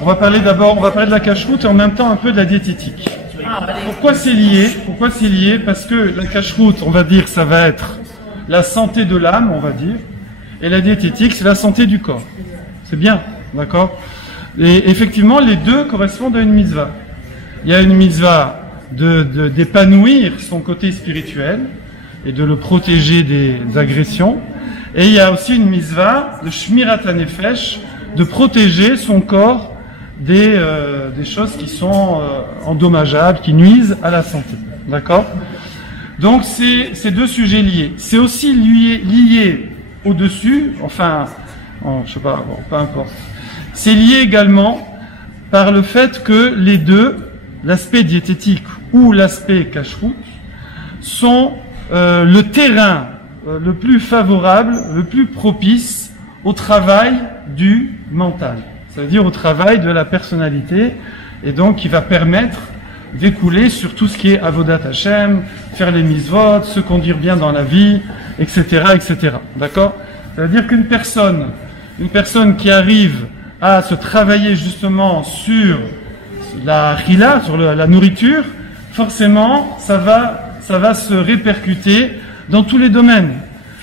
On va parler d'abord, on va parler de la cacheroute et en même temps un peu de la diététique. Pourquoi c'est lié? Pourquoi c'est lié? Parce que la cacheroute, on va dire, ça va être la santé de l'âme, on va dire, et la diététique, c'est la santé du corps. C'est bien, d'accord? Et effectivement, les deux correspondent à une mitzvah. Il y a une mitzvah d'épanouir son côté spirituel et de le protéger des agressions. Et il y a aussi une mitzvah de shmirat hanefesh, de protéger son corps des choses qui sont endommageables, qui nuisent à la santé. D'accord? Donc c'est deux sujets liés. C'est aussi lié au-dessus, enfin, je sais pas, bon, peu importe. C'est lié également par le fait que les deux, l'aspect diététique ou l'aspect cacheroute, sont le terrain le plus favorable, le plus propice au travail du mental, c'est-à-dire au travail de la personnalité, et donc qui va permettre d'écouler sur tout ce qui est avodat Hashem, faire les mitzvot, se conduire bien dans la vie, etc., etc. D'accord? C'est-à-dire qu'une personne qui arrive à se travailler justement sur la chila, sur la nourriture, forcément, ça va se répercuter dans tous les domaines.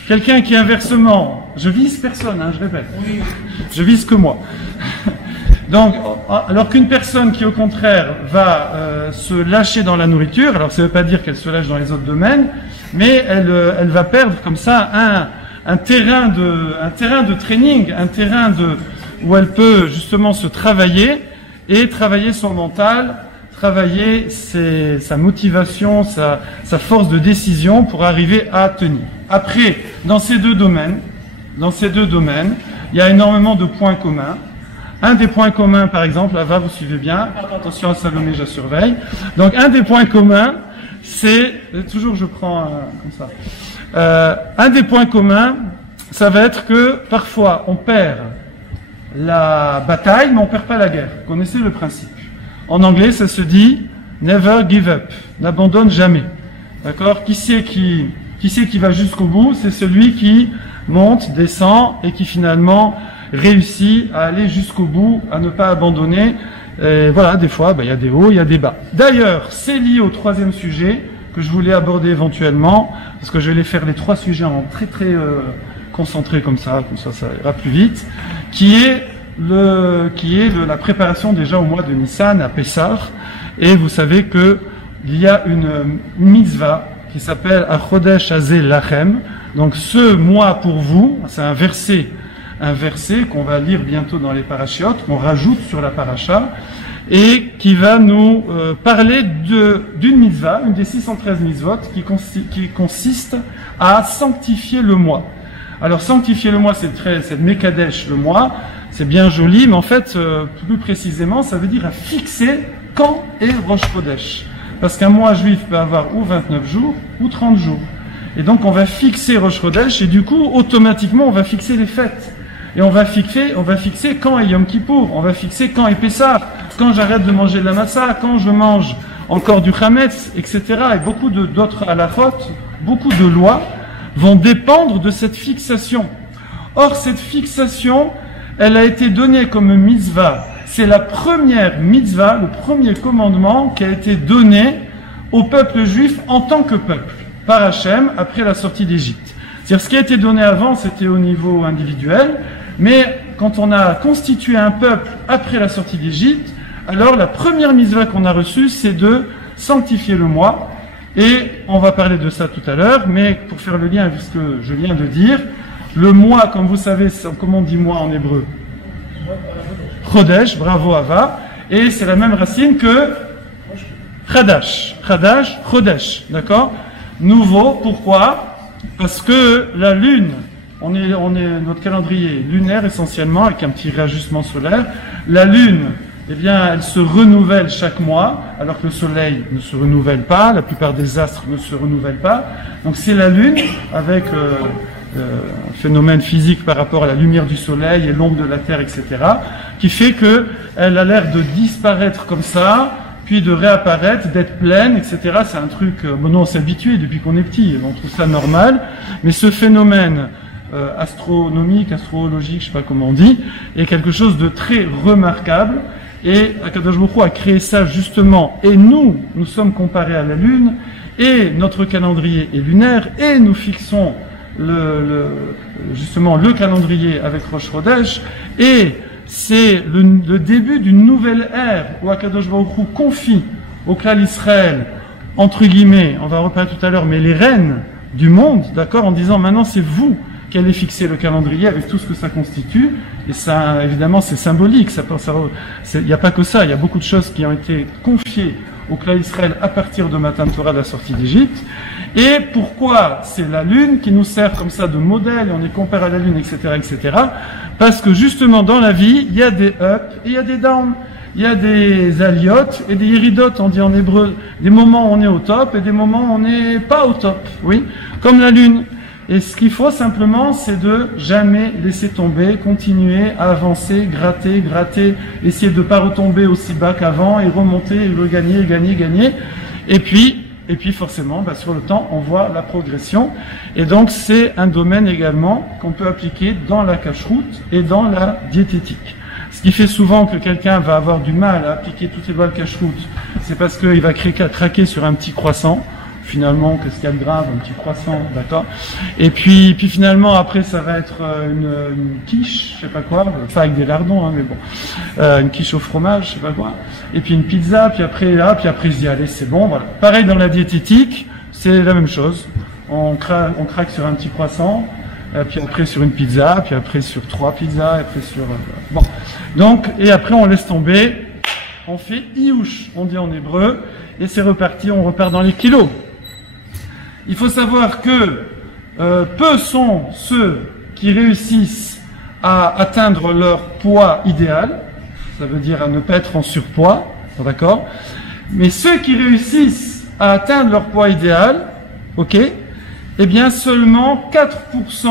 Quelqu'un qui inversement, je vise personne, je répète, je vise que moi. Donc, alors qu'une personne qui au contraire va se lâcher dans la nourriture, alors ça ne veut pas dire qu'elle se lâche dans les autres domaines, mais elle va perdre comme ça un terrain de training, un terrain où elle peut justement se travailler et travailler son mental, travailler sa motivation, sa force de décision pour arriver à tenir. Après, dans ces deux domaines, il y a énormément de points communs. Un des points communs, par exemple, là, vous suivez bien, attention à Salomé, je surveille. Donc, un des points communs, c'est, toujours je prends comme ça, un des points communs, ça va être que parfois on perd la bataille, mais on perd pas la guerre. Vous connaissez le principe. En anglais, ça se dit never give up, n'abandonne jamais. D'accord? Qui c'est qui va jusqu'au bout? C'est celui qui monte, descend et qui finalement réussit à aller jusqu'au bout, à ne pas abandonner. Et voilà, des fois, il y a des hauts, il y a des bas. D'ailleurs, c'est lié au troisième sujet que je voulais aborder éventuellement, parce que je vais faire les trois sujets en très concentré comme ça ira plus vite, qui est la préparation déjà au mois de Nissan à Pessah. Et vous savez que il y a une mitzvah qui s'appelle Achodesh Hazeh Lachem. Donc ce mois pour vous, c'est un verset qu'on va lire bientôt dans les parachiotes, qu'on rajoute sur la paracha, et qui va nous parler d'une mitzvah, une des 613 mitzvot, qui consiste à sanctifier le mois. Alors sanctifier le mois, c'est Mekadesh le mois, c'est bien joli, mais en fait, plus précisément, ça veut dire à fixer quand est Rosh Chodesh. Parce qu'un mois juif peut avoir ou 29 jours, ou 30 jours. Et donc on va fixer Rosh Chodesh, et du coup, automatiquement, on va fixer les fêtes. Et on va fixer quand est Yom Kippour, on va fixer quand est Pessah, quand j'arrête de manger de la massa, quand je mange encore du chametz, etc. Et beaucoup d'autres halachot, beaucoup de lois vont dépendre de cette fixation. Or, cette fixation, elle a été donnée comme mitzvah. C'est la première mitzvah, le premier commandement qui a été donné au peuple juif en tant que peuple, par Hachem, après la sortie d'Égypte. C'est-à-dire, ce qui a été donné avant, c'était au niveau individuel, mais quand on a constitué un peuple après la sortie d'Égypte, alors la première mitzvah qu'on a reçue, c'est de sanctifier le mois. Et on va parler de ça tout à l'heure, mais pour faire le lien avec ce que je viens de dire, le mois, comme vous savez, comment on dit mois en hébreu? Chodesh, bravo Ava, et c'est la même racine que Chadash, Chodesh, d'accord? Nouveau, pourquoi? Parce que la lune, on est notre calendrier lunaire essentiellement, avec un petit réajustement solaire, la lune, eh bien, elle se renouvelle chaque mois, alors que le soleil ne se renouvelle pas, la plupart des astres ne se renouvellent pas. Donc c'est la lune, avec un phénomène physique par rapport à la lumière du soleil et l'ombre de la terre, etc., qui fait qu'elle a l'air de disparaître comme ça, puis de réapparaître, d'être pleine, etc. C'est un truc, bon, nous on s'est habitué depuis qu'on est petit, on trouve ça normal, mais ce phénomène astronomique, astrologique, je sais pas comment on dit, et quelque chose de très remarquable. Et Akadosh Baruch Hu a créé ça justement, et nous sommes comparés à la Lune, et notre calendrier est lunaire, et nous fixons justement le calendrier avec Rosh Chodesh, et c'est le début d'une nouvelle ère où Akadosh Baruch Hu confie au Klal Israël, entre guillemets, on va reparler tout à l'heure, mais les reines du monde, d'accord, en disant maintenant c'est vous qui allez fixer le calendrier avec tout ce que ça constitue, et ça, évidemment, c'est symbolique, il n'y a pas que ça, il y a beaucoup de choses qui ont été confiées au Klal Israël à partir de Matan Torah, de la sortie d'Égypte. Et pourquoi c'est la Lune qui nous sert comme ça de modèle, et on est comparé à la Lune, etc., etc., parce que justement dans la vie, il y a des ups et il y a des downs. Il y a des aliotes et des iridotes, on dit en hébreu, des moments où on est au top et des moments où on n'est pas au top, oui, comme la Lune. Et ce qu'il faut simplement, c'est de jamais laisser tomber, continuer à avancer, gratter, essayer de ne pas retomber aussi bas qu'avant et remonter et regagner, gagner. Et puis forcément, sur le temps, on voit la progression. Et donc, c'est un domaine également qu'on peut appliquer dans la cacheroute et dans la diététique. Ce qui fait souvent que quelqu'un va avoir du mal à appliquer toutes les lois de cacheroute, c'est parce qu'il va craquer sur un petit croissant. Finalement, qu'est-ce qu'il y a de grave, un petit croissant, d'accord. Et puis finalement, après, ça va être une quiche, je sais pas quoi, enfin avec des lardons, hein, mais bon, une quiche au fromage, je sais pas quoi. Et puis une pizza, puis après je dis allez, c'est bon, voilà. Pareil dans la diététique, c'est la même chose. On craque sur un petit croissant, puis après sur une pizza, puis après sur 3 pizzas, et après sur bon. Donc, et après on laisse tomber, on fait iouch, on dit en hébreu, et c'est reparti, on repart dans les kilos. Il faut savoir que peu sont ceux qui réussissent à atteindre leur poids idéal, ça veut dire à ne pas être en surpoids, d'accord? Mais ceux qui réussissent à atteindre leur poids idéal, ok, eh bien seulement 4%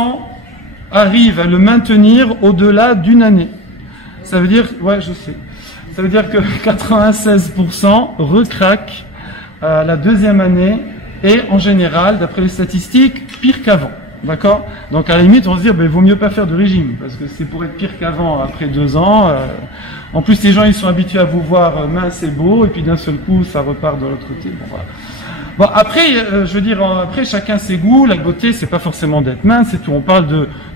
arrivent à le maintenir au-delà d'une année. Ça veut dire, ouais, je sais, ça veut dire que 96% recraquent à la deuxième année, et en général, d'après les statistiques, pire qu'avant. D'accord? Donc à la limite, on se dit, il vaut mieux pas faire de régime, parce que c'est pour être pire qu'avant après 2 ans. En plus, les gens, ils sont habitués à vous voir mince et beau, et puis d'un seul coup, ça repart de l'autre côté. Bon, voilà. Bon, après, je veux dire, après, chacun ses goûts. La beauté, c'est pas forcément d'être mince, c'est tout. On parle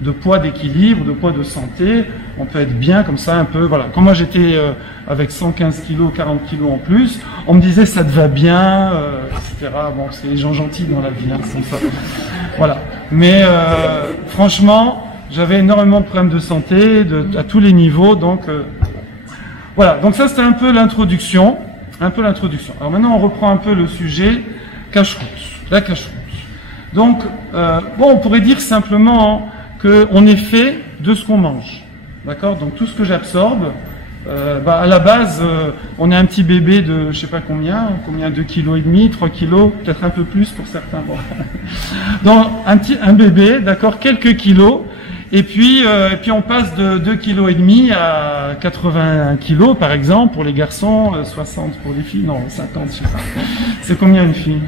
de poids d'équilibre, de poids de santé. On peut être bien comme ça, un peu, voilà. Quand moi j'étais avec 115 kilos, 40 kilos en plus, on me disait ça te va bien, etc. Bon, c'est les gens gentils dans la vie, hein, c'est ça. Voilà. Mais franchement, j'avais énormément de problèmes de santé, à tous les niveaux, donc voilà. Donc ça, c'était un peu l'introduction. Alors maintenant, on reprend un peu le sujet. Cacheroute, la cacheroute. Donc, on pourrait dire simplement qu'on est fait de ce qu'on mange. D'accord? Donc tout ce que j'absorbe, à la base, on est un petit bébé de je sais pas combien 2,5 kg, 3 kg, peut-être un peu plus pour certains. Bon. Donc un bébé, d'accord, quelques kilos, et puis on passe de 2,5 kg à 81 kg par exemple pour les garçons, 60 pour les filles, non 50, je sais pas. C'est combien une fille?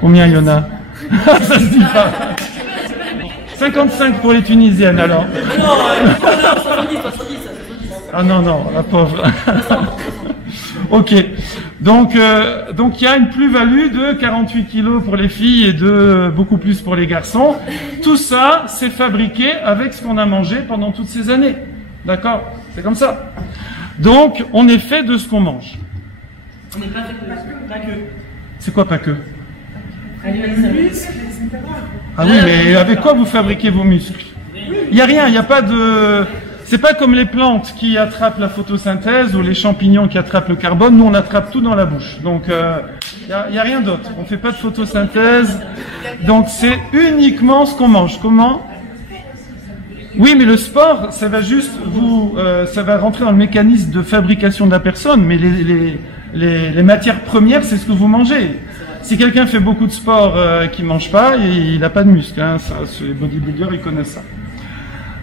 Combien il y en a? Ça se dit pas. 55 pour les Tunisiennes alors. Non, 70. Ah non, la pauvre. Ok. Donc il y a une plus-value de 48 kilos pour les filles et de beaucoup plus pour les garçons. Tout ça, c'est fabriqué avec ce qu'on a mangé pendant toutes ces années. D'accord? C'est comme ça. Donc, on est fait de ce qu'on mange. On n'est pas fait pas que. C'est quoi pas que? Ah oui, mais avec quoi vous fabriquez vos muscles? Il n'y a rien, il n'y a pas de... C'est pas comme les plantes qui attrapent la photosynthèse ou les champignons qui attrapent le carbone. Nous, on attrape tout dans la bouche. Donc, il y a rien d'autre. On fait pas de photosynthèse. Donc, c'est uniquement ce qu'on mange. Comment? Oui, mais le sport, ça va juste ça va rentrer dans le mécanisme de fabrication de la personne. Mais les matières premières, c'est ce que vous mangez. Si quelqu'un fait beaucoup de sport qui mange pas, il n'a pas de muscles. Hein. Ça, les bodybuilders, ils connaissent ça.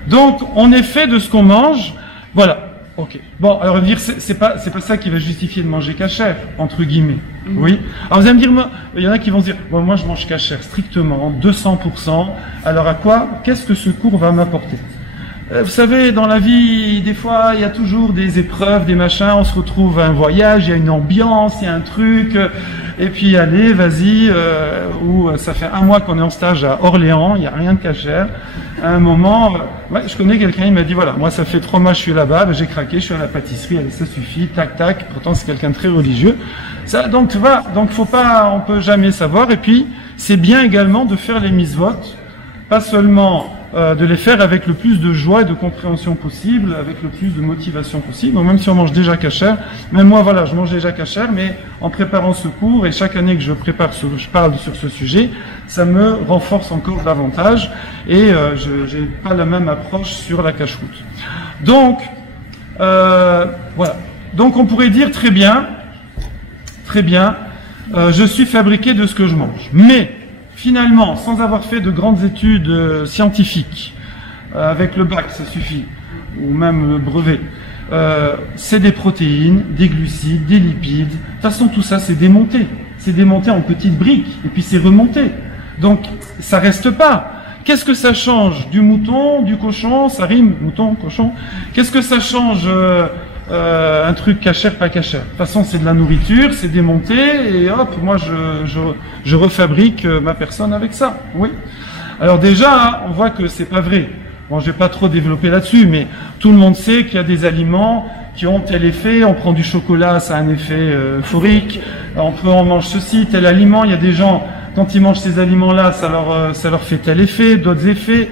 Donc, on est fait de ce qu'on mange. Voilà. Ok. Bon, alors dire c'est pas ça qui va justifier de manger cachère entre guillemets. Oui. Alors vous allez me dire, il y en a qui vont se dire, bon, moi je mange cachère strictement 200%. Alors à quoi? Qu'est-ce que ce cours va m'apporter? Vous savez, dans la vie, des fois, il y a toujours des épreuves, des machins. On se retrouve à un voyage, il y a une ambiance, il y a un truc. Et puis allez, vas-y. Ou ça fait 1 mois qu'on est en stage à Orléans, il n'y a rien de cachère. À un moment, ouais, je connais quelqu'un, il m'a dit voilà, moi ça fait 3 mois que je suis là-bas, j'ai craqué, je suis à la pâtisserie, allez, ça suffit, tac tac. Pourtant c'est quelqu'un de très religieux. Ça, donc voilà, donc faut pas, on peut jamais savoir. Et puis c'est bien également de faire les mitzvot, pas seulement de les faire avec le plus de joie et de compréhension possible, avec le plus de motivation possible. Donc même si on mange déjà cachère, même moi voilà, je mange déjà cachère, mais en préparant ce cours et chaque année que je parle sur ce sujet, ça me renforce encore davantage et je n'ai pas la même approche sur la cache-route. Donc voilà. Donc on pourrait dire très bien, je suis fabriqué de ce que je mange, mais finalement, sans avoir fait de grandes études scientifiques, avec le bac, ça suffit, ou même le brevet, c'est des protéines, des glucides, des lipides. De toute façon, tout ça, c'est démonté. C'est démonté en petites briques, et puis c'est remonté. Donc, ça reste pas. Qu'est-ce que ça change du mouton, du cochon? Ça rime, mouton, cochon. Qu'est-ce que ça change un truc cachère, pas cachère? De toute façon, c'est de la nourriture, c'est démonté, et hop, moi, je refabrique ma personne avec ça. Oui. Alors déjà, on voit que c'est pas vrai. Bon, je vais pas trop développer là-dessus, mais tout le monde sait qu'il y a des aliments qui ont tel effet. On prend du chocolat, ça a un effet euphorique. On mange ceci, tel aliment. Il y a des gens, quand ils mangent ces aliments-là, ça leur fait tel effet, d'autres effets.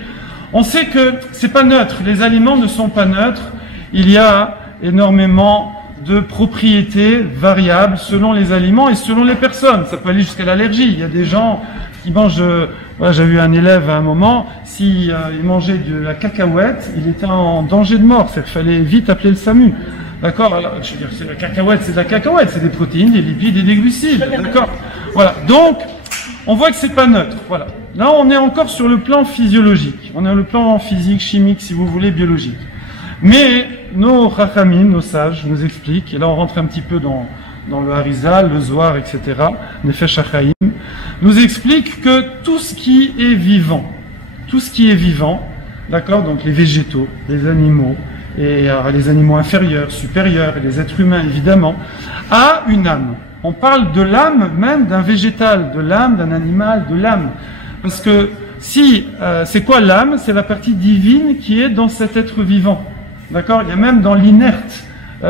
On sait que c'est pas neutre. Les aliments ne sont pas neutres. Il y a énormément de propriétés variables selon les aliments et selon les personnes. Ça peut aller jusqu'à l'allergie. Il y a des gens qui mangent... Voilà, j'avais eu un élève à un moment, s'il mangeait de la cacahuète, il était en danger de mort. Il fallait vite appeler le SAMU. D'accord? Alors, je veux dire, c'est la cacahuète, c'est de la cacahuète. C'est des protéines, des lipides et des glucides. D'accord? Voilà. Donc, on voit que c'est pas neutre. Voilà. Là, on est encore sur le plan physiologique. On est sur le plan physique, chimique, si vous voulez, biologique. Mais nos chachamim, nos sages, nous expliquent, et là on rentre un petit peu dans le Harizal, le Zohar, etc., Nefesh HaChaim, nous expliquent que tout ce qui est vivant, d'accord, donc les végétaux, les animaux, et les animaux inférieurs, supérieurs, et les êtres humains évidemment, a une âme. On parle de l'âme même d'un végétal, de l'âme d'un animal, de l'âme. Parce que si, c'est quoi l'âme? C'est la partie divine qui est dans cet être vivant. D'accord? Il y a même dans l'inerte,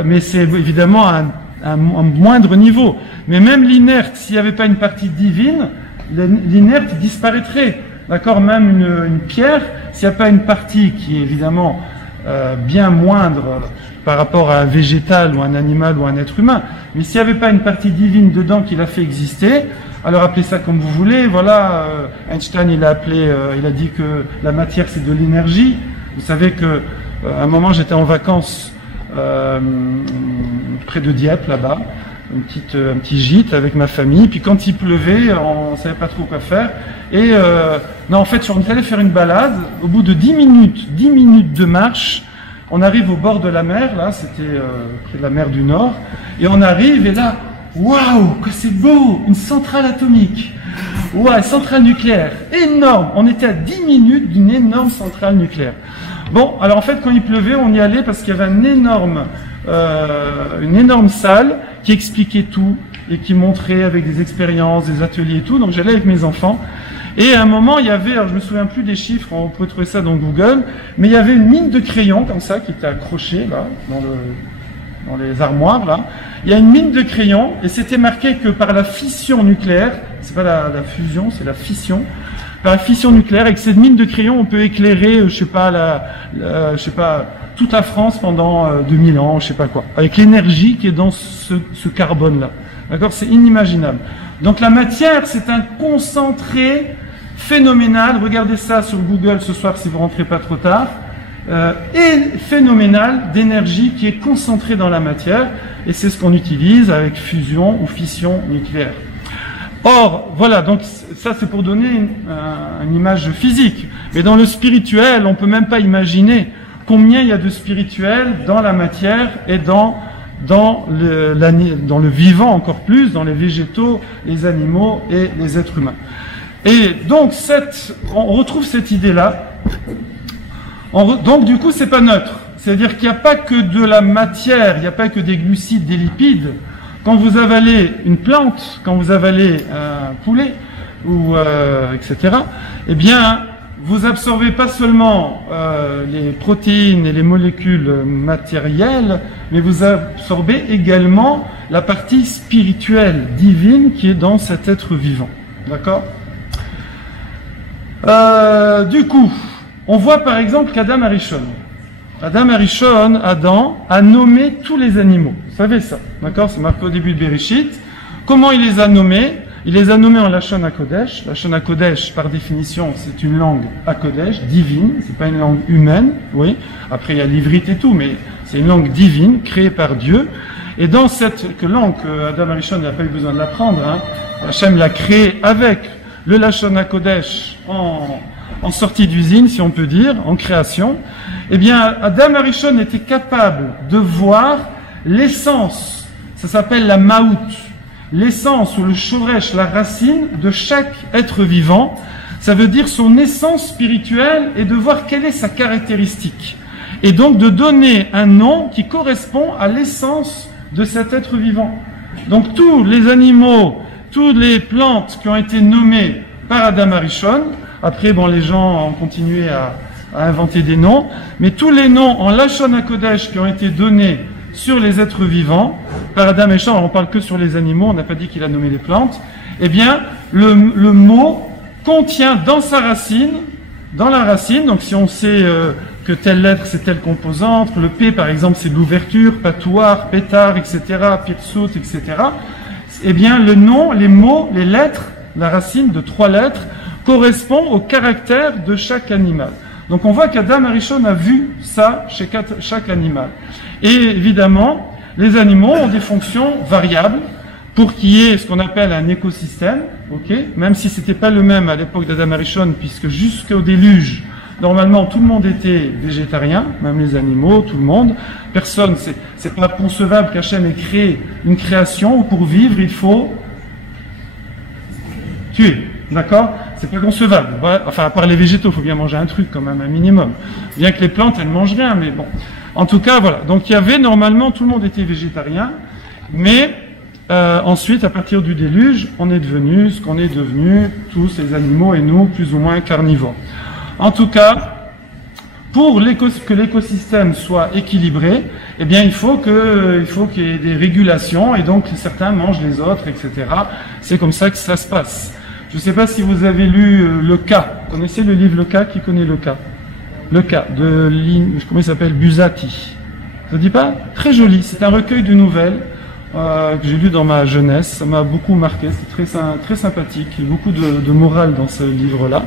mais c'est évidemment à un moindre niveau. Mais même l'inerte, s'il n'y avait pas une partie divine, l'inerte disparaîtrait. D'accord? Même une pierre, s'il n'y a pas une partie qui est évidemment bien moindre par rapport à un végétal ou un animal ou un être humain, mais s'il n'y avait pas une partie divine dedans qui l'a fait exister, alors appelez ça comme vous voulez. Voilà, Einstein il a dit que la matière c'est de l'énergie. Vous savez que à un moment, j'étais en vacances près de Dieppe, là-bas, un petit gîte avec ma famille. Puis quand il pleuvait, on savait pas trop quoi faire. Et non, en fait, on est allé faire une balade. Au bout de 10 minutes de marche, on arrive au bord de la mer. Là, c'était près de la mer du Nord. Et on arrive, et là, waouh, que c'est beau, une centrale atomique. Ouais, centrale nucléaire, énorme. On était à 10 minutes d'une énorme centrale nucléaire. Bon, alors en fait, quand il pleuvait, on y allait parce qu'il y avait une énorme salle qui expliquait tout et qui montrait avec des expériences, des ateliers et tout. Donc j'allais avec mes enfants. Et à un moment, il y avait, alors je me souviens plus des chiffres, on peut trouver ça dans Google, mais il y avait une mine de crayons comme ça qui était accrochée là, dans les armoires là. Il y a une mine de crayons et c'était marqué que par la fission nucléaire, c'est pas la fusion, c'est la fission. Par la fission nucléaire, avec cette mine de crayons, on peut éclairer, je sais pas, toute la France pendant 2000 ans, je sais pas quoi. Avec l'énergie qui est dans ce carbone-là. D'accord? C'est inimaginable. Donc la matière, c'est un concentré phénoménal. Regardez ça sur Google ce soir si vous rentrez pas trop tard. Et phénoménal d'énergie qui est concentrée dans la matière. Et c'est ce qu'on utilise avec fusion ou fission nucléaire. Or, voilà, donc ça c'est pour donner une image physique. Mais dans le spirituel, on peut même pas imaginer combien il y a de spirituel dans la matière et dans le vivant encore plus, dans les végétaux, les animaux et les êtres humains. Et donc on retrouve cette idée-là. Donc du coup c'est pas neutre. C'est-à-dire qu'il n'y a pas que de la matière, il n'y a pas que des glucides, des lipides. Quand vous avalez une plante, quand vous avalez un poulet, ou etc., eh bien vous absorbez pas seulement les protéines et les molécules matérielles, mais vous absorbez également la partie spirituelle, divine, qui est dans cet être vivant. D'accord ? Du coup, on voit par exemple qu'Adam Arishon, Adam a nommé tous les animaux. Vous savez ça, d'accord ? C'est marqué au début de Bereshit. Comment il les a nommés ? Il les a nommés en Lachon HaKodesh. Lachon HaKodesh, par définition, c'est une langue HaKodesh, divine. C'est pas une langue humaine, oui. Après, il y a l'ivrite et tout, mais c'est une langue divine, créée par Dieu. Et dans cette langue que Adam Arishon n'a pas eu besoin de l'apprendre, hein, Hachem l'a créée avec le Lachon HaKodesh en sortie d'usine, si on peut dire, en création. Eh bien, Adam Arishon était capable de voir l'essence, ça s'appelle la Maout, l'essence ou le shoresh, la racine de chaque être vivant, ça veut dire son essence spirituelle et de voir quelle est sa caractéristique. Et donc de donner un nom qui correspond à l'essence de cet être vivant. Donc tous les animaux, toutes les plantes qui ont été nommées par Adam Arishon, après bon les gens ont continué à inventer des noms, mais tous les noms en Lachon HaKodesh qui ont été donnés sur les êtres vivants, par Adam Arishon, on ne parle que sur les animaux, on n'a pas dit qu'il a nommé les plantes, eh bien, le mot contient dans sa racine, dans la racine, donc si on sait que telle lettre c'est telle composante, le P par exemple c'est l'ouverture, patouar, pétard, etc., pirsout, etc., eh bien le nom, les mots, les lettres, la racine de 3 lettres, correspond au caractère de chaque animal. Donc on voit qu'Adam Arishon a vu ça chez chaque animal. Et évidemment, les animaux ont des fonctions variables pour qu'il y ait ce qu'on appelle un écosystème, okay, même si c'était pas le même à l'époque d'Adam Arishon, puisque jusqu'au déluge, normalement tout le monde était végétarien, même les animaux, tout le monde. Personne, c'est pas concevable qu'Hachem ait créé une création où pour vivre il faut tuer, d'accord ? C'est pas concevable. Voilà. Enfin, à part les végétaux, il faut bien manger un truc quand même, un minimum. Bien que les plantes, elles ne mangent rien, mais bon. En tout cas, voilà. Donc il y avait, normalement, tout le monde était végétarien, mais ensuite, à partir du déluge, on est devenu ce qu'on est devenu, tous les animaux et nous, plus ou moins carnivores. En tout cas, pour que l'écosystème soit équilibré, eh bien, il faut qu'il y ait des régulations, et donc certains mangent les autres, etc. C'est comme ça que ça se passe. Je ne sais pas si vous avez lu Le Cas. Vous connaissez le livre Le Cas? Qui connaît Le Cas? Le Cas, comment il s'appelle? Busati. Ça ne dit pas? Très joli. C'est un recueil de nouvelles que j'ai lu dans ma jeunesse. Ça m'a beaucoup marqué. C'est très sympathique. Il y a beaucoup de morale dans ce livre-là.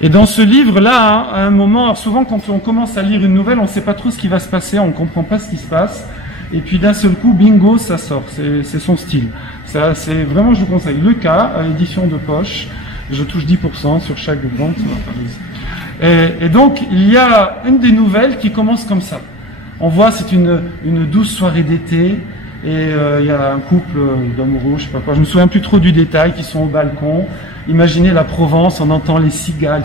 Et dans ce livre-là, à un moment, souvent quand on commence à lire une nouvelle, on ne sait pas trop ce qui va se passer, on ne comprend pas ce qui se passe. Et puis d'un seul coup, bingo, ça sort. C'est son style. Ça, c'est vraiment, je vous conseille. Le Cas, à édition de poche. Je touche 10% sur chaque vente. Et donc, il y a une des nouvelles qui commence comme ça. On voit, c'est une douce soirée d'été. Et il y a un couple d'amoureux, je sais pas quoi. Je me souviens plus trop du détail, qui sont au balcon. Imaginez la Provence, on entend les cigales.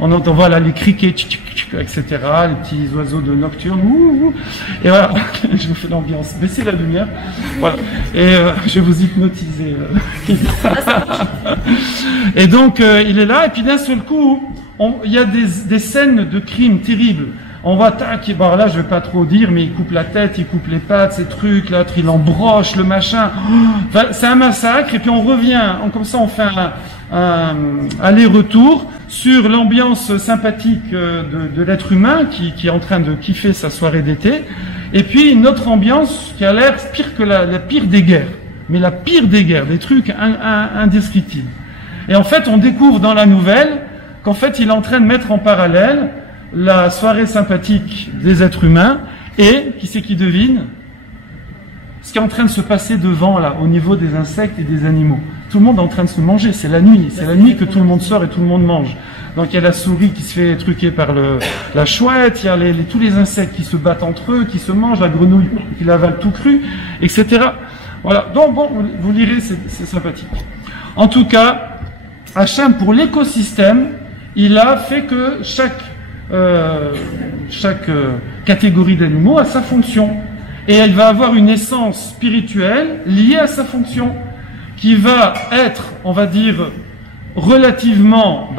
On entend, voilà, les criquets, etc., les petits oiseaux de nocturne, et voilà, je vous fais l'ambiance, baissez la lumière, voilà, et je vais vous hypnotiser. Et donc, il est là, et puis d'un seul coup, il y a des scènes de crimes terribles. On voit, tac, bon, là, je vais pas trop dire, mais il coupe la tête, il coupe les pattes, ces trucs, l'autre, il embroche, le machin. Enfin, c'est un massacre, et puis on revient, comme ça, on fait un aller-retour sur l'ambiance sympathique de l'être humain qui est en train de kiffer sa soirée d'été, et puis une autre ambiance qui a l'air pire que la pire des guerres, mais la pire des guerres, des trucs indescriptibles. Et en fait, on découvre dans la nouvelle qu'en fait, il est en train de mettre en parallèle la soirée sympathique des êtres humains et, qui c'est qui devine, ce qui est en train de se passer devant, là, au niveau des insectes et des animaux. Tout le monde est en train de se manger, c'est la nuit que tout le monde sort et tout le monde mange. Donc il y a la souris qui se fait truquer par la chouette, il y a tous les insectes qui se battent entre eux, qui se mangent, la grenouille qui l'avale tout cru, etc. Voilà, donc bon, vous lirez, c'est sympathique. En tout cas, Hachem, pour l'écosystème, il a fait que chaque catégorie d'animaux a sa fonction. Et elle va avoir une essence spirituelle liée à sa fonction, qui va être, on va dire, relativement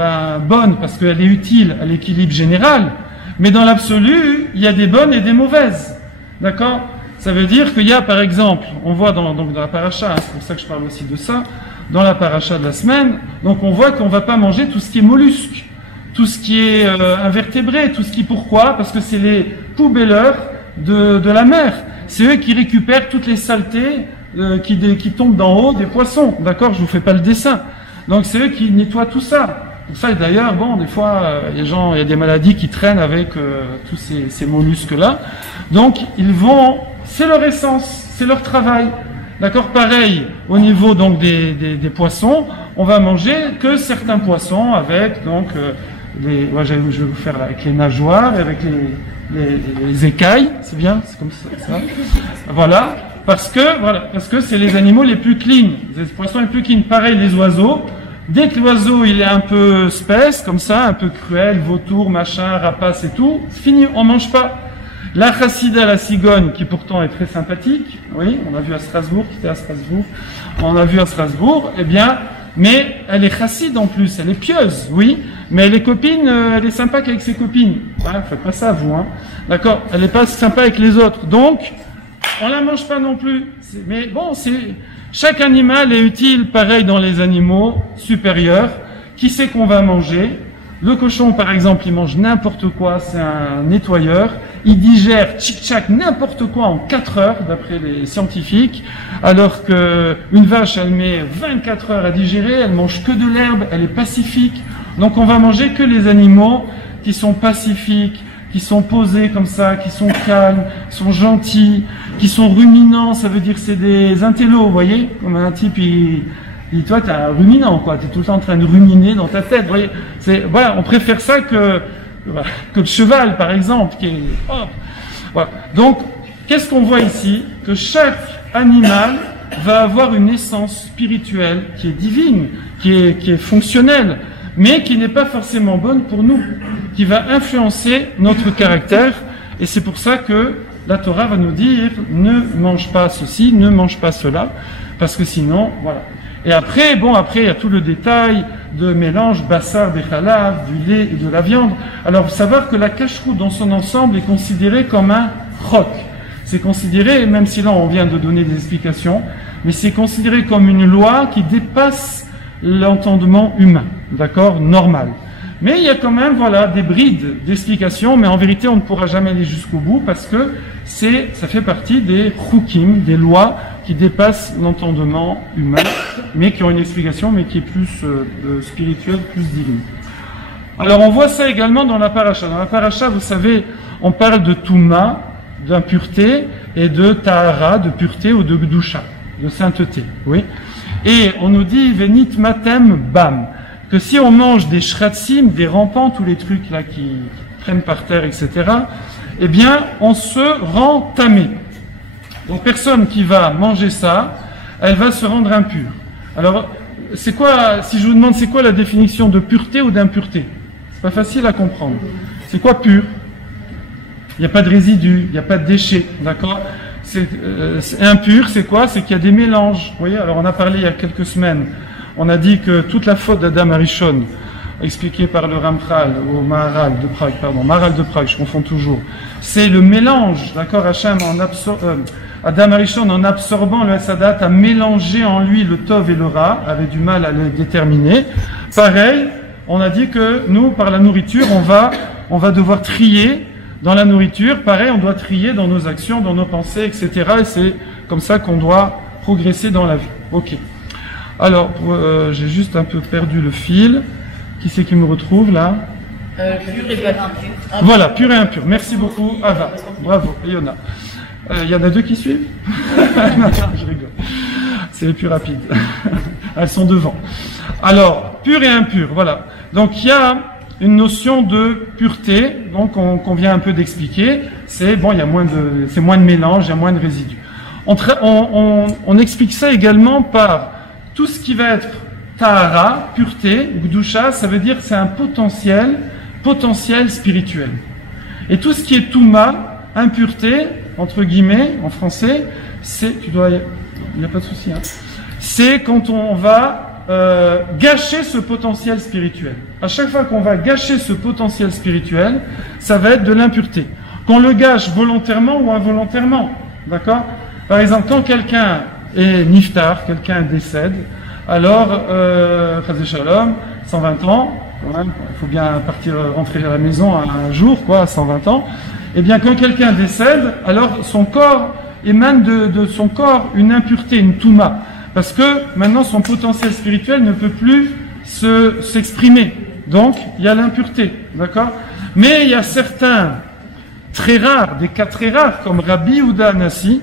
bonne, parce qu'elle est utile à l'équilibre général, mais dans l'absolu, il y a des bonnes et des mauvaises. D'accord? Ça veut dire qu'il y a, par exemple, on voit dans la paracha, c'est pour ça que je parle aussi de ça, dans la paracha de la semaine, donc on voit qu'on ne va pas manger tout ce qui est mollusque, tout ce qui est invertébré, tout ce qui... Pourquoi? Parce que c'est les poubelleurs de la mer. C'est eux qui récupèrent toutes les saletés qui tombent d'en haut des poissons. D'accord? Je vous fais pas le dessin. Donc c'est eux qui nettoient tout ça. Pour ça, d'ailleurs, bon, des fois, il y a des maladies qui traînent avec tous ces mollusques-là. Donc, c'est leur essence, c'est leur travail. D'accord? Pareil, au niveau donc des poissons, on va manger que certains poissons avec donc je vais vous faire là, avec les nageoires, avec les écailles, c'est bien, c'est comme ça. Voilà, parce que c'est les animaux les plus clean, les poissons les plus clean. Pareil, les oiseaux. Dès que l'oiseau il est un peu spèce, comme ça, un peu cruel, vautour, machin, rapace et tout, c'est fini, on mange pas. La chassida, la cigogne, qui pourtant est très sympathique, oui, on a vu à Strasbourg, eh bien, mais elle est chasside en plus, elle est pieuse, oui, mais elle est copine, elle est sympa qu'avec ses copines. Hein, faites pas ça, vous, hein. D'accord? Elle est pas sympa avec les autres. Donc, on la mange pas non plus. Mais bon, chaque animal est utile, pareil dans les animaux supérieurs. Qui c'est qu'on va manger? Le cochon, par exemple, il mange n'importe quoi, c'est un nettoyeur. Il digère tchic-tchac n'importe quoi en 4 heures, d'après les scientifiques, alors que une vache, elle met 24 heures à digérer, elle mange que de l'herbe, elle est pacifique. Donc on va manger que les animaux qui sont pacifiques, qui sont posés comme ça, qui sont calmes, qui sont gentils, qui sont ruminants, ça veut dire que c'est des intellos, vous voyez? Comme un type, toi, t'es un ruminant, quoi. T'es tout le temps en train de ruminer dans ta tête, vous voyez? Voilà, on préfère ça que le cheval, par exemple, qui est... Oh. Voilà. Donc, qu'est-ce qu'on voit ici? Que chaque animal va avoir une essence spirituelle qui est divine, qui est fonctionnelle, mais qui n'est pas forcément bonne pour nous, qui va influencer notre caractère, et c'est pour ça que la Torah va nous dire ne mange pas ceci, ne mange pas cela, parce que sinon, voilà. Et après, il y a tout le détail de mélange bassar bechalav, du lait et de la viande. Alors, il faut savoir que la cacheroute dans son ensemble est considérée comme un chok. C'est considéré, même si là on vient de donner des explications, mais c'est considéré comme une loi qui dépasse l'entendement humain, d'accord, normal. Mais il y a quand même, voilà, des brides d'explications, mais en vérité on ne pourra jamais aller jusqu'au bout parce que ça fait partie des chukim, des lois qui dépassent l'entendement humain, mais qui ont une explication, mais qui est plus spirituelle, plus divine. Alors on voit ça également dans la paracha. Dans la paracha, vous savez, on parle de Touma, d'impureté, et de Tahara, de pureté ou de Gdusha, de sainteté, oui. Et on nous dit, Venit matem bam, que si on mange des shratsim, des rampants, tous les trucs là qui traînent par terre, etc., eh bien, on se rend tamé. Donc, personne qui va manger ça, elle va se rendre impure. Alors, c'est quoi, si je vous demande c'est quoi la définition de pureté ou d'impureté? C'est pas facile à comprendre. C'est quoi pur? Il n'y a pas de résidus, il n'y a pas de déchets, d'accord? Impur, c'est quoi? C'est qu'il y a des mélanges. Vous voyez, alors on a parlé il y a quelques semaines. On a dit que toute la faute d'Adam Arishon, expliquée par le Ramchal, ou Maharal de Prague, je confonds toujours, c'est le mélange, d'accord? Adam Arishon, en absorbant le Hasadat, a mélangé en lui le Tov et le Ra, avait du mal à le déterminer. Pareil, on a dit que nous, par la nourriture, on va devoir trier dans la nourriture. Pareil, on doit trier dans nos actions, dans nos pensées, etc. Et c'est comme ça qu'on doit progresser dans la vie. Ok. Alors, j'ai juste un peu perdu le fil. Qui c'est qui me retrouve là? Pur et pas pur. Voilà, pur et impur. Merci beaucoup, Ava. Bravo, et Yona. Il y en a deux qui suivent? Non, je rigole. C'est les plus rapides. Elles sont devant. Alors, pur et impur, voilà. Donc, il y a une notion de pureté, donc qu'on vient un peu d'expliquer. C'est bon, il y a moins de mélange, il y a moins de résidus. On explique ça également par tout ce qui va être tahara, pureté, gdusha, ça veut dire c'est un potentiel spirituel. Et tout ce qui est touma, impureté, entre guillemets, en français, il n'y a pas de souci, hein. C'est quand on va gâcher ce potentiel spirituel. À chaque fois qu'on va gâcher ce potentiel spirituel, ça va être de l'impureté. Qu'on le gâche volontairement ou involontairement. D'accord? Par exemple, quand quelqu'un est niftar, quelqu'un décède, alors, Chazé Shalom, 120 ans, quand même, il faut bien rentrer à la maison un jour, quoi, à 120 ans. Eh bien, quand quelqu'un décède, alors son corps émane de son corps une impureté, une touma. Parce que maintenant son potentiel spirituel ne peut plus s'exprimer. Donc il y a l'impureté, d'accord? Mais il y a certains très rares, des cas très rares, comme Rabbi Yehuda Hanassi,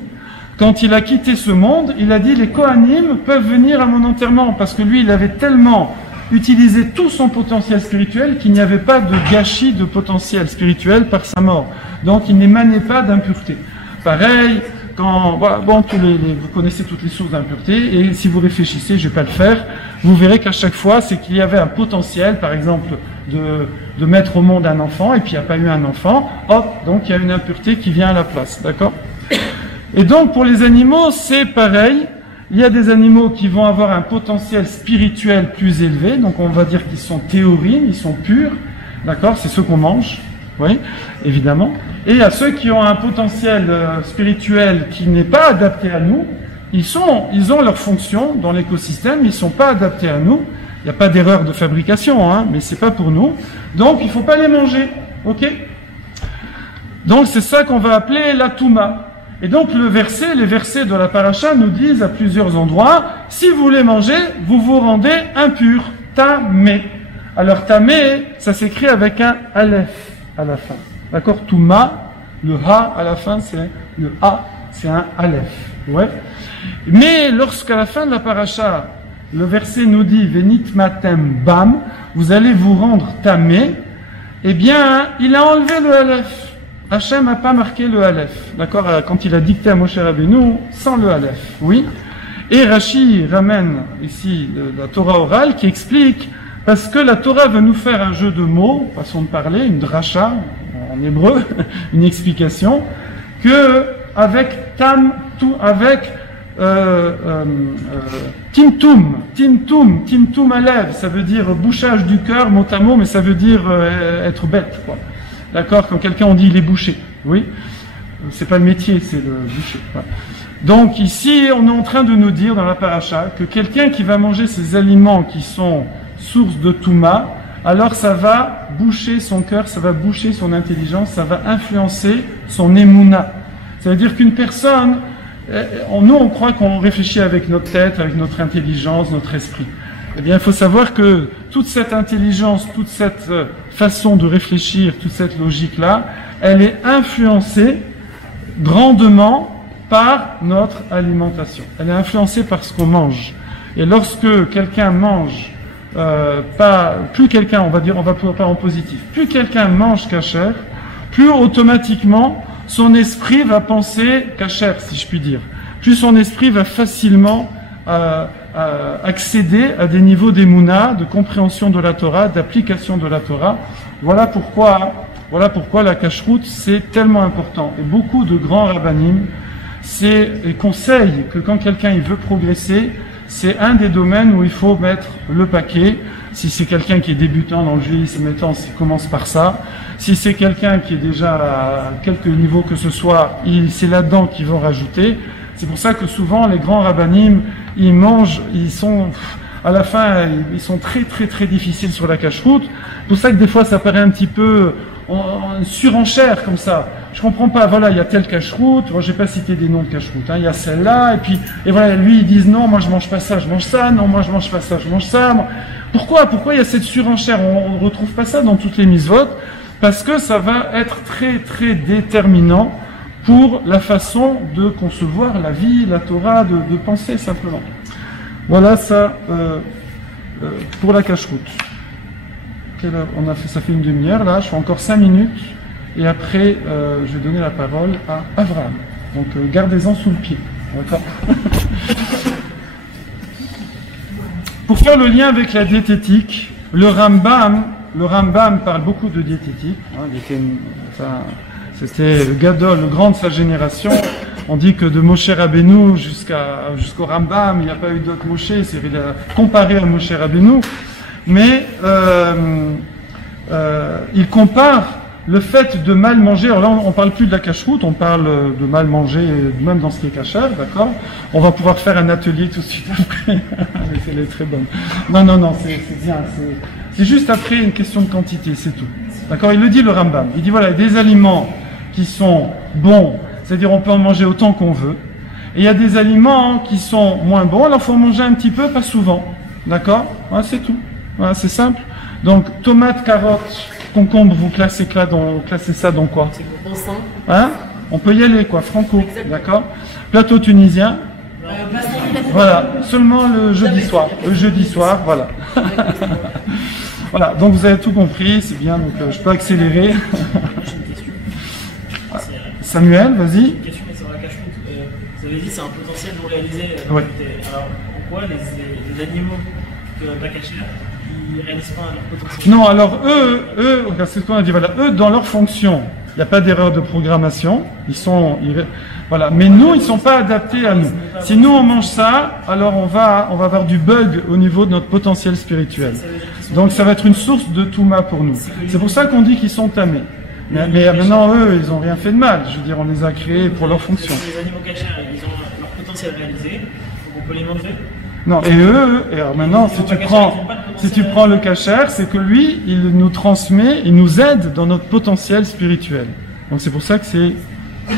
quand il a quitté ce monde, il a dit les Kohanim peuvent venir à mon enterrement, parce que lui il avait tellement utilisé tout son potentiel spirituel qu'il n'y avait pas de gâchis de potentiel spirituel par sa mort. Donc il n'émanait pas d'impureté. Pareil, voilà, bon, vous connaissez toutes les sources d'impureté, et si vous réfléchissez, je ne vais pas le faire, vous verrez qu'à chaque fois, c'est qu'il y avait un potentiel, par exemple, de mettre au monde un enfant, et puis il n'y a pas eu un enfant, hop, donc il y a une impureté qui vient à la place, d'accord? Et donc, pour les animaux, c'est pareil, il y a des animaux qui vont avoir un potentiel spirituel plus élevé, donc on va dire qu'ils sont théorines, ils sont purs, d'accord? C'est ceux qu'on mange, oui, évidemment. Et il y a ceux qui ont un potentiel spirituel qui n'est pas adapté à nous. Ils ont leur fonction dans l'écosystème, ils ne sont pas adaptés à nous. Il n'y a pas d'erreur de fabrication, hein, mais c'est pas pour nous. Donc il ne faut pas les manger, ok? Donc c'est ça qu'on va appeler la touma. Et donc les versets de la paracha nous disent à plusieurs endroits, si vous les mangez, vous vous rendez impur, tamé. Alors tamé, ça s'écrit avec un aleph à la fin. D'accord? Touma, le ha à la fin, c'est le a, c'est un aleph. Ouais. Mais lorsqu'à la fin de la paracha, le verset nous dit Venit matem bam, vous allez vous rendre tamé, eh bien, il a enlevé le aleph. Hachem n'a pas marqué le aleph. D'accord? Quand il a dicté à Moshe Rabbeinu, sans le aleph. Oui. Et Rashi ramène ici la Torah orale qui explique, parce que la Torah veut nous faire un jeu de mots, façon de parler, une dracha, en hébreu, une explication, que avec timtum alev, ça veut dire bouchage du cœur, mot à mot, mais ça veut dire être bête, quoi. D'accord? Quand quelqu'un on dit il est bouché, oui, c'est pas le métier, c'est le boucher. Voilà. Donc ici, on est en train de nous dire dans la paracha que quelqu'un qui va manger ces aliments qui sont source de touma, alors ça va boucher son cœur, ça va boucher son intelligence, ça va influencer son émouna. Ça veut dire qu'une personne, nous on croit qu'on réfléchit avec notre tête, avec notre intelligence, notre esprit. Eh bien il faut savoir que toute cette intelligence, toute cette façon de réfléchir, toute cette logique-là, elle est influencée grandement par notre alimentation. Elle est influencée par ce qu'on mange. Et lorsque quelqu'un mange plus quelqu'un, on va pas en positif, plus quelqu'un mange kasher, plus automatiquement son esprit va penser kasher, si je puis dire. Plus son esprit va facilement accéder à des niveaux d'émouna, de compréhension de la Torah, d'application de la Torah. Voilà pourquoi la kashrut c'est tellement important. Et beaucoup de grands rabbanim conseillent que quand quelqu'un il veut progresser, c'est un des domaines où il faut mettre le paquet. Si c'est quelqu'un qui est débutant dans le judaïsme, il commence par ça. Si c'est quelqu'un qui est déjà à quelque niveau que ce soit, c'est là-dedans qu'ils vont rajouter. C'est pour ça que souvent les grands rabbanim, à la fin, ils sont très très très difficiles sur la kashrut. C'est pour ça que des fois ça paraît un petit peu en surenchère comme ça. Je comprends pas, voilà, il y a telle kashrut, moi j'ai pas cité des noms de kashrut, hein, il y a celle-là, et voilà, lui ils disent non, moi je mange pas ça, je mange ça, non, moi je mange pas ça, je mange ça. Pourquoi il y a cette surenchère? On ne retrouve pas ça dans toutes les mitzvot, parce que ça va être très très déterminant pour la façon de concevoir la vie, la Torah, de penser simplement. Voilà ça pour la kashrut. quelle heure on a fait, ça fait une demi-heure, là, je fais encore 5 minutes, et après, je vais donner la parole à Abraham. Donc, gardez-en sous le pied, d'accord? Pour faire le lien avec la diététique, le Rambam parle beaucoup de diététique, hein, c'était le Gadol, le grand de sa génération. On dit que de Moshe Rabbeinu jusqu'au Rambam, il n'y a pas eu d'autre Moshe, il a comparé à Moshe Rabbeinu, mais il compare le fait de mal manger. Alors là, on ne parle plus de la cacheroute, on parle de mal manger, même dans ce qui est cachère, d'accord? On va pouvoir faire un atelier tout de suite après. Elle est très bonne. Non, c'est bien. C'est juste après une question de quantité, c'est tout. D'accord? Il le dit, le Rambam. Il dit, voilà, des aliments qui sont bons, c'est-à-dire on peut en manger autant qu'on veut. Et il y a des aliments qui sont moins bons, alors il faut en manger un petit peu, pas souvent. D'accord? Voilà, c'est tout. Voilà, c'est simple. Donc, tomates, carottes, concombre, vous classez ça dans quoi? C'est bon sang. Hein? On peut y aller, quoi, franco. D'accord? Plateau tunisien. Voilà, seulement le jeudi soir. Le jeudi soir, voilà. Voilà, donc vous avez tout compris, c'est bien, donc je peux accélérer. Samuel, vas-y. Une question sur la cache-route. Vous avez dit c'est un potentiel non réalisé. Ouais. Alors pourquoi les animaux de la cachère ils ne réalisent pas leur potentiel? Non, alors eux, regarde, c'est ce qu'on a dit, voilà, eux dans leur fonction, il n'y a pas d'erreur de programmation, voilà, mais nous, ils ne sont pas adaptés à nous. Si nous on mange ça, alors on va avoir du bug au niveau de notre potentiel spirituel. Donc ça va être une source de touma pour nous. C'est pour ça qu'on dit qu'ils sont tamés. Mais maintenant, eux, ils n'ont rien fait de mal. Je veux dire, on les a créés pour leur fonction. Les animaux cachers, ils ont leur potentiel réalisé, donc on peut les manger. Non, et alors maintenant, si tu prends le cachère, c'est que lui, il nous transmet, il nous aide dans notre potentiel spirituel. Donc c'est pour ça que c'est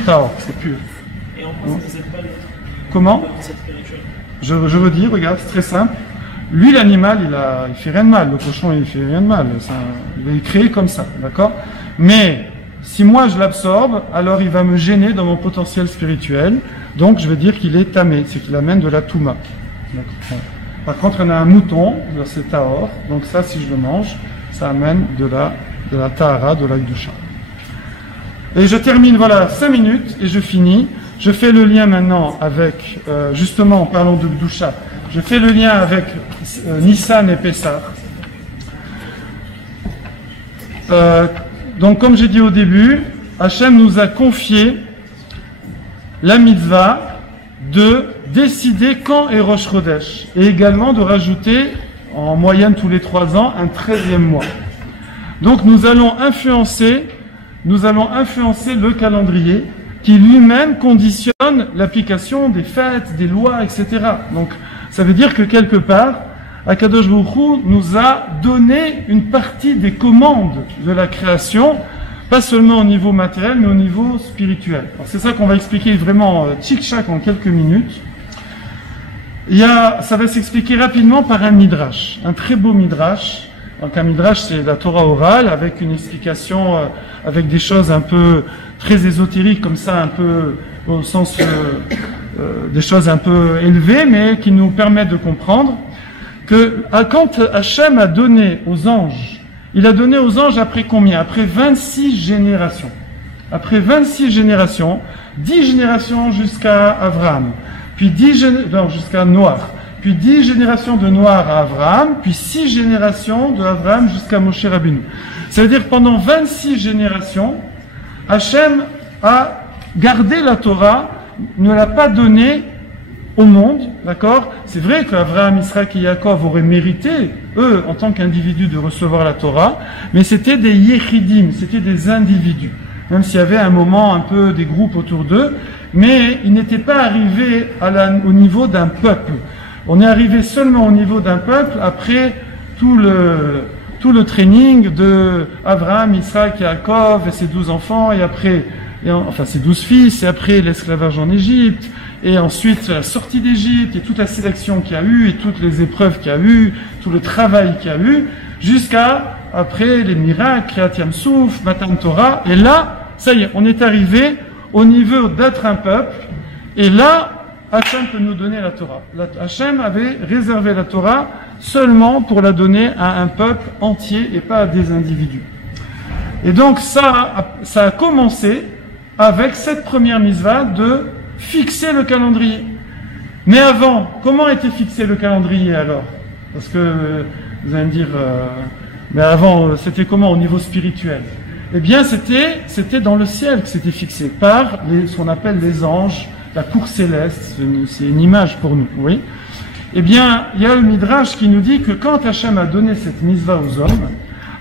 Tao, c'est pur. Et en quoi ça ne s'aide pas les autres? Comment? Je veux dire, regarde, c'est très simple. Lui, l'animal, il fait rien de mal. Le cochon, il fait rien de mal. Il est créé comme ça, d'accord? Mais si moi je l'absorbe, alors il va me gêner dans mon potentiel spirituel. Donc je veux dire qu'il est tamé, c'est qu'il amène de la touma. Par contre, on a un mouton, c'est taor. Donc ça, si je le mange, ça amène de la tahara, de la gdusha. Et je termine, voilà, 5 minutes et je finis. Je fais le lien maintenant avec, justement, en parlant de gdusha, je fais le lien avec Nissan et Pessah. Donc, comme j'ai dit au début, Hachem nous a confié la mitzvah de décider quand est Rosh Chodesh et également de rajouter en moyenne tous les 3 ans un 13e mois. Donc, nous allons influencer le calendrier qui lui-même conditionne l'application des fêtes, des lois, etc. Donc, ça veut dire que quelque part, Akadosh Baruch Hu nous a donné une partie des commandes de la création, pas seulement au niveau matériel, mais au niveau spirituel. C'est ça qu'on va expliquer vraiment tchic-tchac en quelques minutes. Ça va s'expliquer rapidement par un midrash, un très beau midrash. Donc un midrash, c'est la Torah orale, avec une explication, avec des choses un peu très ésotériques, comme ça, un peu au sens des choses un peu élevées, mais qui nous permettent de comprendre que quand Hachem a donné aux anges, il a donné aux anges après combien? Après 26 générations. Après 26 générations, 10 générations jusqu'à Abraham, puis jusqu'à Noach, puis 10 générations de Noach à Abraham, puis 6 générations de Abraham jusqu'à Moshe Rabbeinu. Ça veut dire que pendant 26 générations, Hachem a gardé la Torah, ne l'a pas donnée au monde, d'accord? C'est vrai qu'Abraham, Isaac et Yaakov auraient mérité, eux, en tant qu'individus, de recevoir la Torah, mais c'était des yechidim, c'était des individus. Même s'il y avait un moment un peu des groupes autour d'eux, mais ils n'étaient pas arrivés au niveau d'un peuple. On est arrivé seulement au niveau d'un peuple après tout le training de Abraham, Isaac, Yaakov et ses 12 enfants, et après, enfin ses 12 fils, et après l'esclavage en Égypte, et ensuite la sortie d'Égypte, et toute la sélection qu'il y a eu, et toutes les épreuves qu'il y a eu, tout le travail qu'il y a eu, jusqu'à après les miracles, Kriyat Yam Souf, Matan Torah, et là, ça y est, on est arrivé au niveau d'être un peuple, et là, Hachem peut nous donner la Torah. Hachem avait réservé la Torah seulement pour la donner à un peuple entier et pas à des individus. Et donc ça a commencé avec cette première mitzvah de fixer le calendrier. Mais avant, comment était fixé le calendrier alors? Parce que vous allez me dire, mais avant, c'était comment au niveau spirituel? Eh bien, c'était dans le ciel que c'était fixé, par ce qu'on appelle les anges, la cour céleste, c'est une image pour nous, oui. Eh bien, il y a le Midrash qui nous dit que quand Hachem a donné cette mitzvah aux hommes,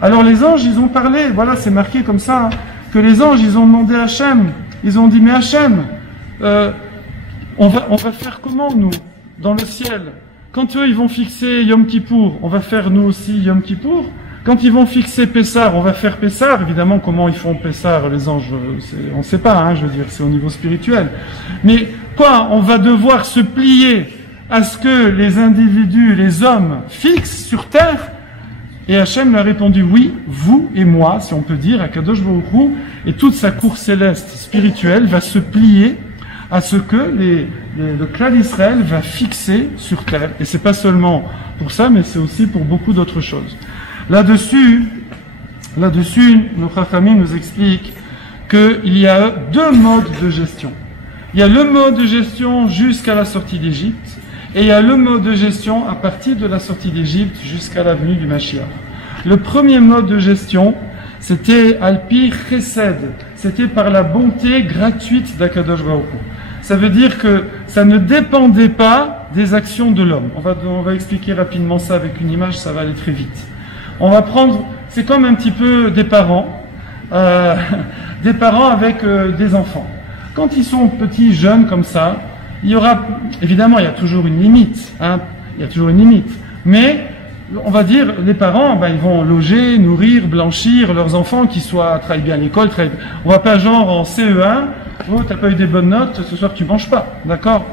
alors les anges, ils ont parlé, voilà, c'est marqué comme ça, hein, que les anges, ils ont demandé à Hachem, ils ont dit, mais Hachem, on va faire comment, nous, dans le ciel? Quand eux, ils vont fixer Yom Kippour, on va faire nous aussi Yom Kippour. Quand ils vont fixer Pessar, on va faire Pessar. Évidemment, comment ils font Pessar, les anges, on ne sait pas, hein, je veux dire, c'est au niveau spirituel. Mais quoi, on va devoir se plier à ce que les individus, les hommes, fixent sur terre? Et Hachem lui a répondu, oui, vous et moi, si on peut dire, à Kadosh Baruch Hu, et toute sa cour céleste spirituelle va se plier à ce que le clan d'Israël va fixer sur terre. Et c'est pas seulement pour ça, mais c'est aussi pour beaucoup d'autres choses. Là-dessus, nos Chachamim nous expliquent qu'il y a deux modes de gestion. Il y a le mode de gestion jusqu'à la sortie d'Égypte, et il y a le mode de gestion à partir de la sortie d'Égypte jusqu'à la venue du Mashiach. Le premier mode de gestion, c'était Alpi Chesed, c'était par la bonté gratuite d'Akadosh Baruch Hu. Ça veut dire que ça ne dépendait pas des actions de l'homme. On va expliquer rapidement ça avec une image, ça va aller très vite. On va prendre, c'est comme un petit peu des parents avec des enfants. Quand ils sont petits, jeunes comme ça, il y aura, évidemment, il y a toujours une limite, hein, il y a toujours une limite. Mais, on va dire, les parents, ils vont loger, nourrir, blanchir leurs enfants, qu'ils travaillent bien à l'école, on va pas genre en CE1, oh, t'as pas eu des bonnes notes, ce soir tu manges pas, d'accord?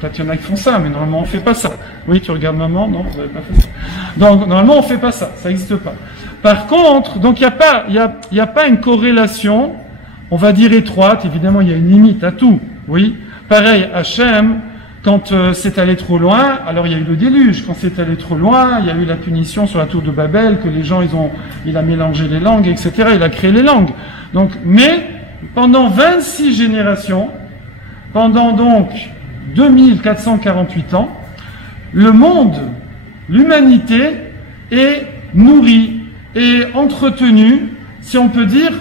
Peut-être qu'il y en a qui font ça, mais normalement on fait pas ça. Oui, tu regardes maman, non, vous n'avez pas fait ça. Donc, normalement on fait pas ça, ça n'existe pas. Par contre, donc il y a pas une corrélation, on va dire étroite, évidemment il y a une limite à tout, oui. Pareil, Hachem, quand c'est allé trop loin, alors il y a eu le déluge. Quand c'est allé trop loin, il y a eu la punition sur la tour de Babel, que les gens, il a mélangé les langues, etc. Il a créé les langues. Donc, mais, pendant 26 générations, pendant donc 2448 ans, le monde, l'humanité est nourrie et entretenue, si on peut dire,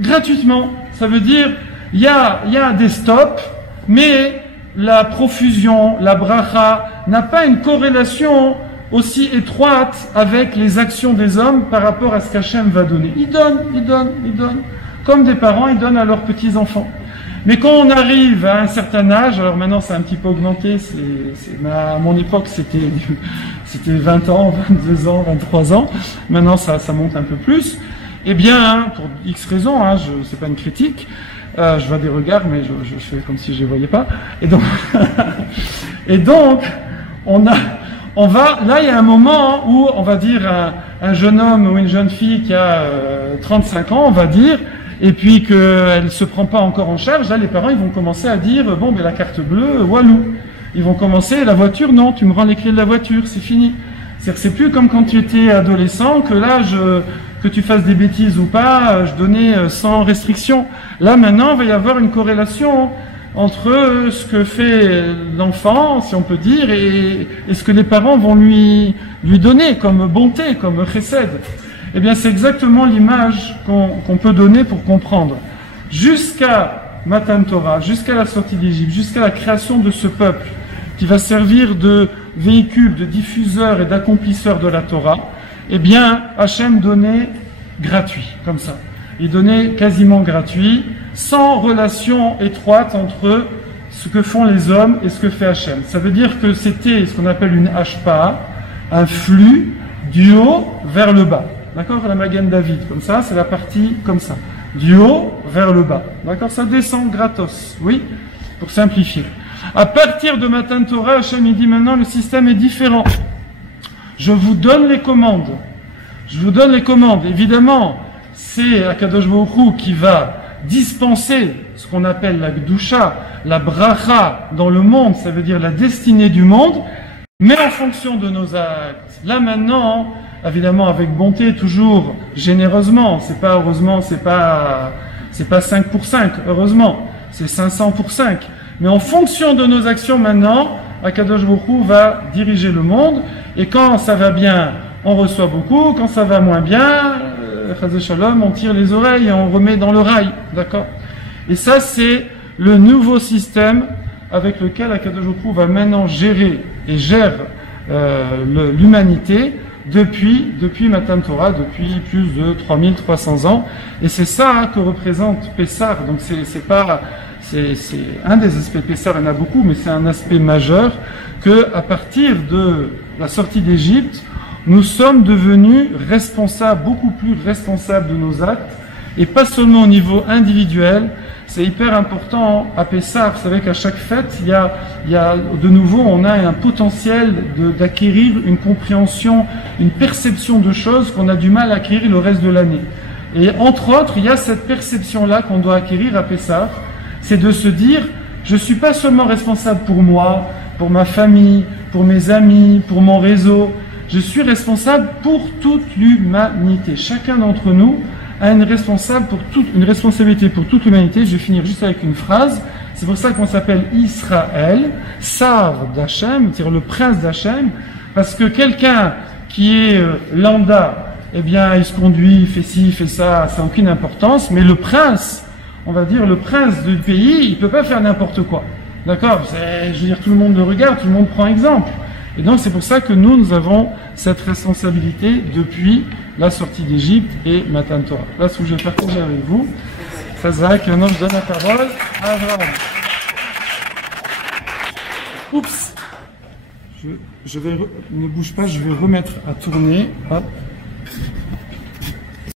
gratuitement. Ça veut dire, il y a des stops, mais la profusion, la bracha, n'a pas une corrélation aussi étroite avec les actions des hommes par rapport à ce qu'Hachem va donner. Il donne. Comme des parents, ils donnent à leurs petits-enfants. Mais quand on arrive à un certain âge, alors maintenant c'est un petit peu augmenté, à mon époque c'était 20 ans, 22 ans, 23 ans, maintenant ça monte un peu plus. Eh bien, pour X raisons, c'est pas une critique, je vois des regards, mais je fais comme si je les voyais pas. Et donc, là il y a un moment où on va dire un jeune homme ou une jeune fille qui a 35 ans, on va dire, et puis qu'elle se prend pas encore en charge, là les parents ils vont commencer à dire bon la carte bleue, walou. Ils vont commencer, la voiture, non, tu me rends les clés de la voiture, c'est fini. C'est-à-dire que c'est plus comme quand tu étais adolescent, que là que tu fasses des bêtises ou pas, je donnais sans restriction. Là maintenant il va y avoir une corrélation entre ce que fait l'enfant, si on peut dire, et ce que les parents vont lui donner comme bonté, comme chesed. Eh bien, c'est exactement l'image qu'on peut donner pour comprendre. Jusqu'à Matan Torah, jusqu'à la sortie d'Égypte, jusqu'à la création de ce peuple qui va servir de véhicule, de diffuseur et d'accomplisseur de la Torah, eh bien, Hachem donnait gratuit, comme ça. Il donnait quasiment gratuit, sans relation étroite entre ce que font les hommes et ce que fait Hachem. Ça veut dire que c'était ce qu'on appelle une hashpa, un flux du haut vers le bas. D'accord? La Magen David, comme ça, c'est la partie comme ça. Du haut vers le bas. D'accord? Ça descend gratos. Oui? Pour simplifier. À partir de Matan Torah, Hachem, il dit maintenant, le système est différent. Je vous donne les commandes. Je vous donne les commandes. Évidemment, c'est Akadosh Baruch Hu qui va dispenser ce qu'on appelle la Gdusha, la Bracha dans le monde, ça veut dire la destinée du monde, mais en fonction de nos actes. Là maintenant, évidemment avec bonté, toujours généreusement, c'est pas heureusement, c'est pas 5 pour 5, heureusement, c'est 500 pour 5. Mais en fonction de nos actions maintenant, Akadosh Baruch Hu va diriger le monde, et quand ça va bien, on reçoit beaucoup, quand ça va moins bien, Chazé Shalom, on tire les oreilles et on remet dans le rail, d'accord? Et ça, c'est le nouveau système avec lequel Akadosh Baruch Hu va maintenant gérer et gère l'humanité depuis Matan Torah, depuis plus de 3300 ans. Et c'est ça que représente Pessah. Donc c'est un des aspects Pessah, il y en a beaucoup, mais c'est un aspect majeur que à partir de la sortie d'Égypte, nous sommes devenus responsables, beaucoup plus responsables de nos actes, et pas seulement au niveau individuel. C'est hyper important à Pessah. Vous savez qu'à chaque fête, il y a de nouveau, on a un potentiel d'acquérir une compréhension, une perception de choses qu'on a du mal à acquérir le reste de l'année. Et entre autres, il y a cette perception-là qu'on doit acquérir à Pessah, c'est de se dire, je suis pas seulement responsable pour moi, pour ma famille, pour mes amis, pour mon réseau, je suis responsable pour toute l'humanité. Chacun d'entre nous a une responsabilité pour toute l'humanité. Je vais finir juste avec une phrase. C'est pour ça qu'on s'appelle Israël, Sar d'Hachem, c'est-à-dire le prince d'Hachem, parce que quelqu'un qui est lambda, eh bien, il se conduit, il fait ci, il fait ça, ça n'a aucune importance, mais le prince, on va dire le prince du pays, il peut pas faire n'importe quoi. D'accord? Je veux dire, tout le monde le regarde, tout le monde prend exemple. Et donc c'est pour ça que nous avons cette responsabilité depuis la sortie d'Égypte et Matan Torah. Là, ce que je vais partager avec vous, ça se va que maintenant je donne la parole à Abraham. Oups, ne bouge pas, je vais remettre à tourner. Hop.